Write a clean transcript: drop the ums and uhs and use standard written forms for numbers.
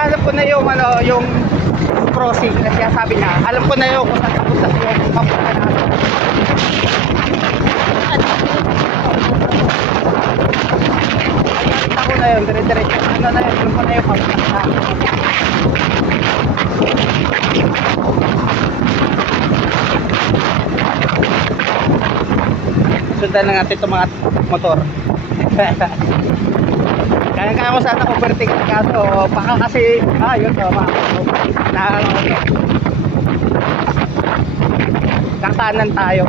Alam ko na yung ano, yung crossing na siya sabi niya. Alam ko na yung kung saan tapos yung papunta natin. Nakita ko na yun, dire-diretso. Ano na yun, alam ko na yung papunta natin. Sundan na natin itong mga motor. Kaya mo sana overtake na kaso baka kasi yun to na kakanan tayo.